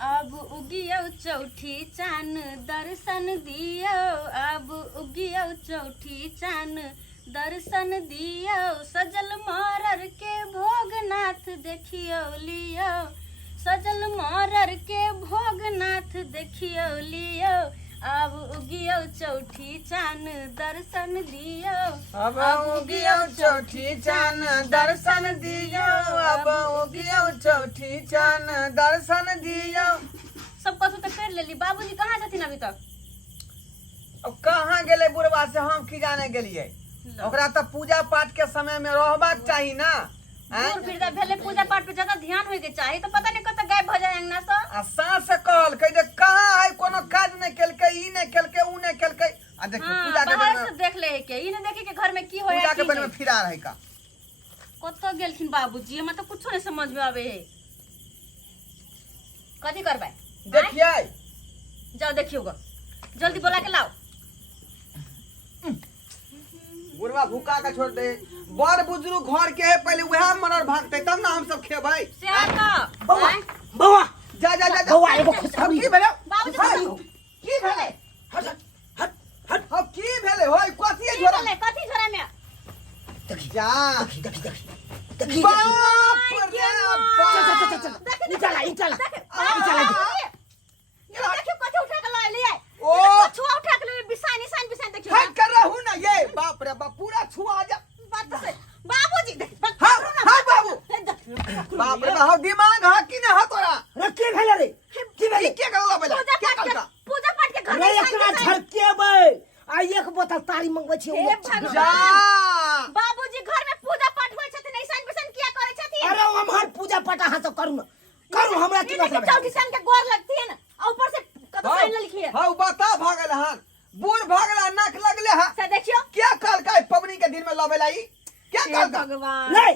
अब उगियो चौठी चान दर्शन दियो, अब उगियो चौठी चान दर्शन दियो, सजल मरर के भोगनाथ देखियो लियो, सजल मरर के भोगनाथ देखियो लियो, अब उगियो चौठी चान दर्शन दियो, अब उगियो चौठी चान दर्शन दियो, अब उगियो चौठी चान दर्शन दियो। सब कथू तो कर लेली। बाबूजी कहाँ छथिन अभी तक? अब कहाँ गेले बुढ़वा से हम की जाने गेलिए। ओकरा तो पूजा पाठ के समय में रहबाक चाहिए ना। दूर फिर भेले पूजा पाठ पे ज्यादा ध्यान होय के चाहिए, तो पता नहीं कत गायब भ जाए अंगना से। आ सास से कहल कह जे कहाँ है, कोनो काज नहीं केलके, ई नहीं केलके, ऊ नहीं केलके। आ देखो पूजा के बाहर बेर से में देख ले है के, ई नहीं देखे के घर में की होय पूजा के बेर में फिरा रहे का। कत गेलखिन बाबूजी? हमरा तो कुछो नहीं समझ में आवे है। कथी करबै? देखिए जाओ देखियो ग, जल्दी बोला के लाओ। बुढ़वा भूखा के छोड़ दे। बड़ बुजुर्ग घर के है, पहले वह मनर भागते तब ना हम सब खेबै। से का बौआ बौआ जा जा जा बौआ एगो खुशखबरी की भेले? बाबूजी की भेले? हट हट हट अब की भेले होय? कथी की झोरा? भेले? कथी झोरा में? देखी जा देखी देखी देखी देखी बाप रे चल चल बाप। चल इटाला इटाला ये देखियो कथी उठा के ला लिए। ओ छुआ उठा के ले, बिसाई निशान देखियो। हट कर रहू ना ये। बाप रे बाप, पूरा छुआ जा। बात से बाबूजी देख हाँ हाँ बाबू। बाप रे बाप, दिमाग हा कि ना हा तोरा? रे के भेले रे की भेले के करला बेला? के करला? पूजा पाठ के घर रे में एकरा झड़केबै आ एक बोतल तारी मंगबै छी। हे भगवान। जा बाबूजी घर में पूजा पाठ होय छथिन, ऐसन बिसन किया करे छथिन? अरे हमर पूजा पाठ अहाँ सब करू ना, करू, हमरा की मतलब है? चौठी सन के गोर लगथिन और ऊपर से कतो साइन लिखिए हाँ बता भागल हन, बूढ़ भागला, नाक लगले हा। से देखियो। क्या कल का पबनी के दिन में लबेला ई? क्या हे कल का? भगवान। नहीं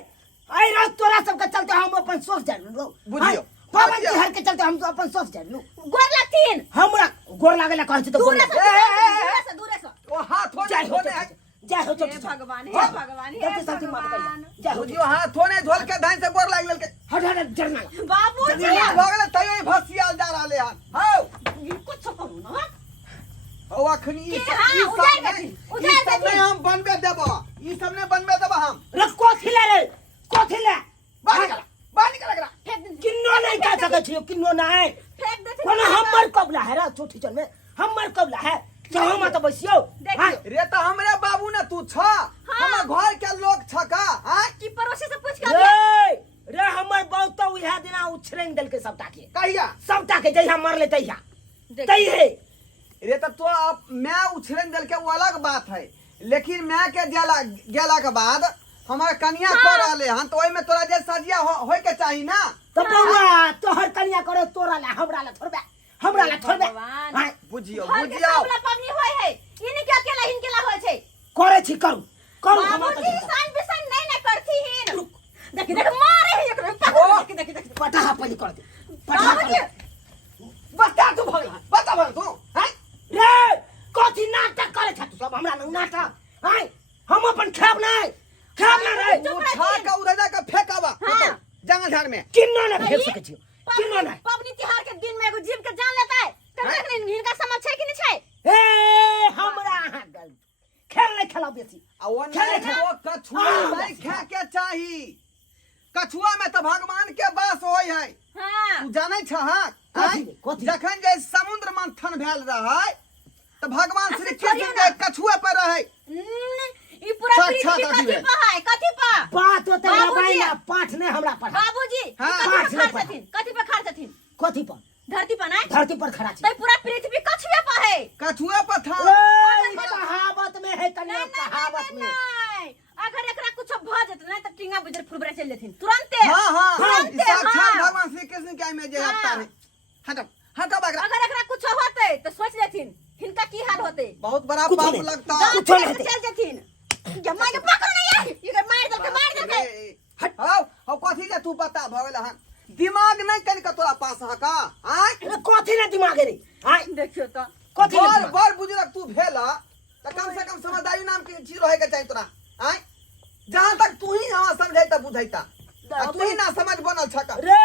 आई रात तोरा सब के चलते हम अपन सोच जान लो। बुझियो, पवन बुझियो। तिहार के चलते हम तो अपन सोच जान लो। गोर लगथिन। हमरा गोर लागेला कहै छी तो गोर दूर लागे। से दूर से ओ हाथ होने जय हो धोने है। जय हो हे भगवान, हे भगवान, हे जल्दी माफ कर भगवान। जय हो बुझियो हाथ होने धोल के धान से गोर लाग लेलके। हट हट जरना बाबूजी बूढ़ भागले तय भसियाल जा रहले हन। हां कुछ करू ना। ओ अखनी ई के हाँ, सब उजाड़ नहीं- देथिन, ई उजाड़ सब देथिन। नहीं हम बनबे देबो। ई सब ने बनबे देबो हम। रे कोथिले रे कोथिले बाहर निकल एकरा। फेंक दे, किन्नो नहीं कह सकै छियो, किन्नो नहीं फेंक दे। कोनो हमर कबला है रे छोटी चल में हमर कबला है तो हम तो बसियो। देखियो। हां रे त हमरे बाबू ने तू छ, हमर घर के लोग छ का? हां की पड़ोसी से पूछ के आबिया। रे रे हमर बहु तो उहा दिना उछरेंग देल के सबटा के कहिया? सबटा के जइहा मरले तइहा देखियो। तइहे। रे त तो अब मैं उछरन दल के वो अलग बात है, लेकिन मैं के गेला के बाद हमारा कन्या कर रहले हन, तो ओइ में तोरा जे सजिया होय के चाही ना। तो बउआ तोहर कन्या करे तोरा ला हमरा ला थोड़बे हमरा ला थोड़बे। भगवान। हां बुझियो घर के बुझियो। सबला पबनी होय है, इनी के अकेला हिनकेला होय छै। करे छी करू करू हम तो बाबूजी सान बिसन नहीं करथिन। देखि देख मारे है एकरा। ओ देखि देखि पटा पली कर दे पटा बाबूजी बता तू भगला, बता भगला तू। हां रे कथी नाटक करे छ तू सब हमरा नाटक। हां हम अपन खेब नहीं रे तू छा का उधर का फेंकावा हाँ। जंगल झाड़ में। किन्नो नहीं फेंक सकै छियो, किन्नो नहीं। पबनी तिहार के दिन में एगो जीव के जान लेता है। तब हिनका समझ छै कि नहीं छै? ए हमरा अहाँ गल खेल नहीं खेला बेसी। आ ओने वो कछुआ नहीं खा के चाही। कछुआ में तो भगवान के वास होय है। हां तू जानै छ? हां कथी? जखन जे समुद्र मंथन भेल रहे तो भगवान श्री छोड़ियो कृष्ण ना। के कछुए पर रहे। ई पूरा साक्षात पृथ्वी अथी कथी पर है? कथी पर? बात होते बाबूजी। रबाइला पाठ ने हमरा पढ़ा। बाबूजी हाँ। कथी पाँच पर नहीं खड़ छथिन? कथी पर खड़ छथिन? कथी पर? धरती पर नहीं? धरती पर खड़ा छी। तो पूरा पृथ्वी कछुए पर है। कछुए पर था। ओए कहावत में है कन्या कहावत में। नहीं। अगर एकरा कुछ भ जत नहीं त टिंगा बुजर फुरबरे चल जेथिन तुरंते। हाँ हाँ तुरंते, साक्षात हाँ। भगवान श्री कृष्ण के में जे हाँ। अवतार है। हटो हटो बगरा। अगर एकरा कुछ होते तो सोच लेथिन हिनका की हाल होते। बहुत बड़ा कुछ पाप नहीं। लगता। गाँव कुछ छोड़ नहीं के चल जेथिन। जम्मा के पकड़ नहीं है। ये मार दे के। हट आओ कथी ले तू बता भगल हन। दिमाग नहीं कन के तोरा पास है का? आय अरे कथी ने दिमाग रे? हाय देखियो तो कथी ने बड़ दिमाग? बड़ बुजुर्ग तू भेला तो कम से कम समझदारी नाम की चीज रहे के चाहिए तोरा। आय जहां तक तू ही हवा समझाई त बुझाईता। कर तू ही ना समझ बनल छका रे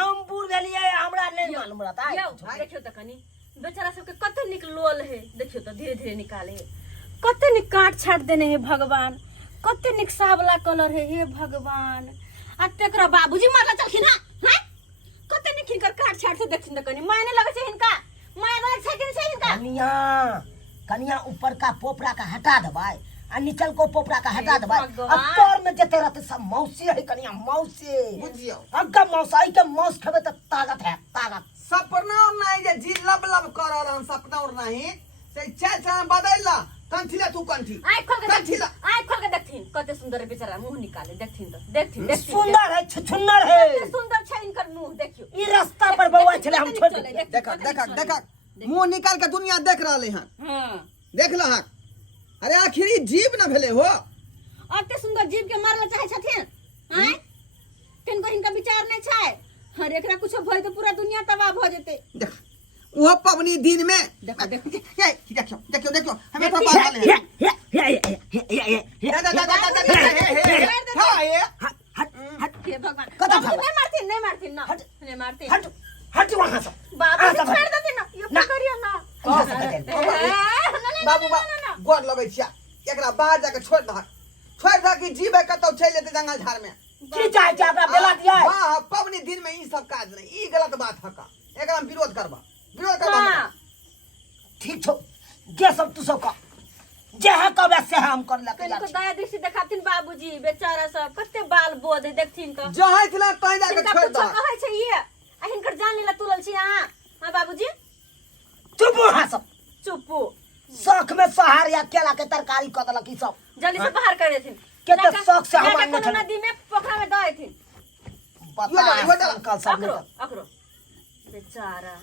हम बूढ़ भेलिए हमरा नहीं मालूम रहता यौ, देखियो त कनी बेचारा सबके कते निक लोल है, देखियो त धीरे धीरे निकाले है, कते निक काट छाट देने है भगवान, कते निक सावला कलर है हे भगवान। आ तेकरा बाबूजी मारला चलखिन हां कते निक हिनकर काट छाट से देखिन त कनी मायने लगे छै हिनका, मायने लगे छै कि नहीं हिनका। कनिया ऊपर का पोपड़ा का हटा दबाई आ नीचल को पोपड़ा का हटा दबाई भगवान। अब तोर में जते रहते सब मौसी है कनिया मौसी बुझियो अग्गा मौसाई के मौस खेबे त ताकत है ताकत सपना और नहीं जे जी लब लब करल हम सपना और नहीं से चल बदल ला कंठीला तू कंठी आँख खोल के कंठीला आँख खोल के देखथिन कते सुंदर है बेचारा, मुंह निकाले देखथिन त देखथिन सुंदर है छुछुन्नर है कते सुंदर छै इनकर मुंह देखियो। ई रास्ता पर बउआ छले हम छोड़ दे देखा देखा देखा मुंह निकाल के दुनिया देख रहले हन हां देख ल हक अरे आखिरी जीव न भेले हो अते सुंदर जीव के मारला चाहे छथिन हैं किनको हिनका विचार नहीं छै हर एकरा कुछ भइल त पूरा दुनिया तबाह भ जेते। देख वो पवनी दिन में देखो देखो ये देखियो देखियो देखियो हमें तो बात आले हां ये हे भगवान कता बाबूजी नहीं मारथिन ना नहीं मारथिन हट हट वहां से बाबूजी छोड़ देथिन ना ये ना। करियो ना कहाँ से करियो? बाबू गोर लगै छिया एकरा बाहर जाके छोड़ दह कि जीव है कतौ चल जेते जंगल झाड़ में की चाहे छै हमरा बेला दिया हां पवनी दिन में ई सब काज नहीं ई गलत बात है का एकरा हम विरोध करबा हां ठीक छो जे सब तू सब का जे है कब से हम कर ले किनको दया दृष्टि देखाथिन बाबूजी बेचारा सब कते बाल बोध है देखथिन त जहाँ इतना तहीं जाके हिनका छोड़ कुछो दह कहै छै ये आ हिनकर जान लीला तुलल छी अहाँ हां बाबूजी चुप वहां सब चुप्पू शौक में सहार या केला के तरकारी क देलक ई सब जल्दी से बाहर कर देथिन केते शौक से जाके हमार कोनो नदी में पोखरा में दऽ देथिन बता कल सब अकरो अकरो बेचारा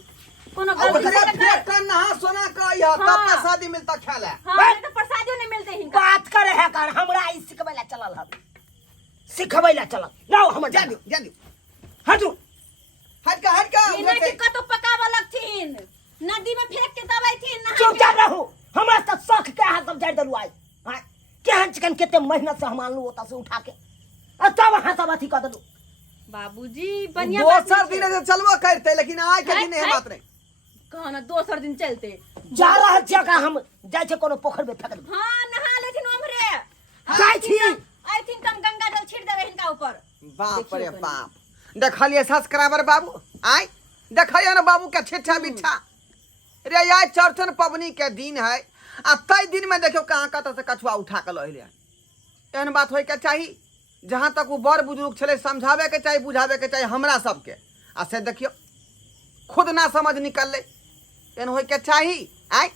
कोनो अब गलती ओकरा से पेट कर का नहा सोना का यह तब हाँ। प्रसादी मिलता खाला हां नहीं तो प्रसादियो नहीं मिलते हिनका। बात करे है कर हमरा ई सिखबैला चलल ह सिखबैला चलल लाओ हमर जा दियो हटू हट का इने के कतो पकावा लगथिन नदी में फेंक के दबैथिन नहा चुपचाप रहू हमरा त शौक के हाथ सब जाड़ देलु आई हां केहन चिकन केते मेहनत से हम आनलू ओता से उठा के आ तब हाथ सब अथी क देलु बाबूजी बढ़िया बात दोसर दिन से चलबो करते लेकिन आज के दिन है बात नहीं कहना दोसर दिन चलते जा रहल छियै का हम जाय छै कोनो पोखर में फेंक देबू हां नहा लेथिन ओमरे जाय छी आई थिंक हम गंगा जल छिड़ देबे हिनका ऊपर। बाप रे बाप देखलिए सब्सक्राइबर बाबू आई देखलिए ना बाबू के छिट्ठा बिच्छा रे यार चौरचन पवनी के दिन है आ तई दिन में देखियो कहाँ कत से कछुआ उठा के लहिले एहन बात होय के चाही जहाँ तक वो बड़ बुजुर्ग छले समझावे के चाही बुझावे के चाही हमरा सबके आ से देखियो खुद ना समझ निकलले एहन होय के चाही आई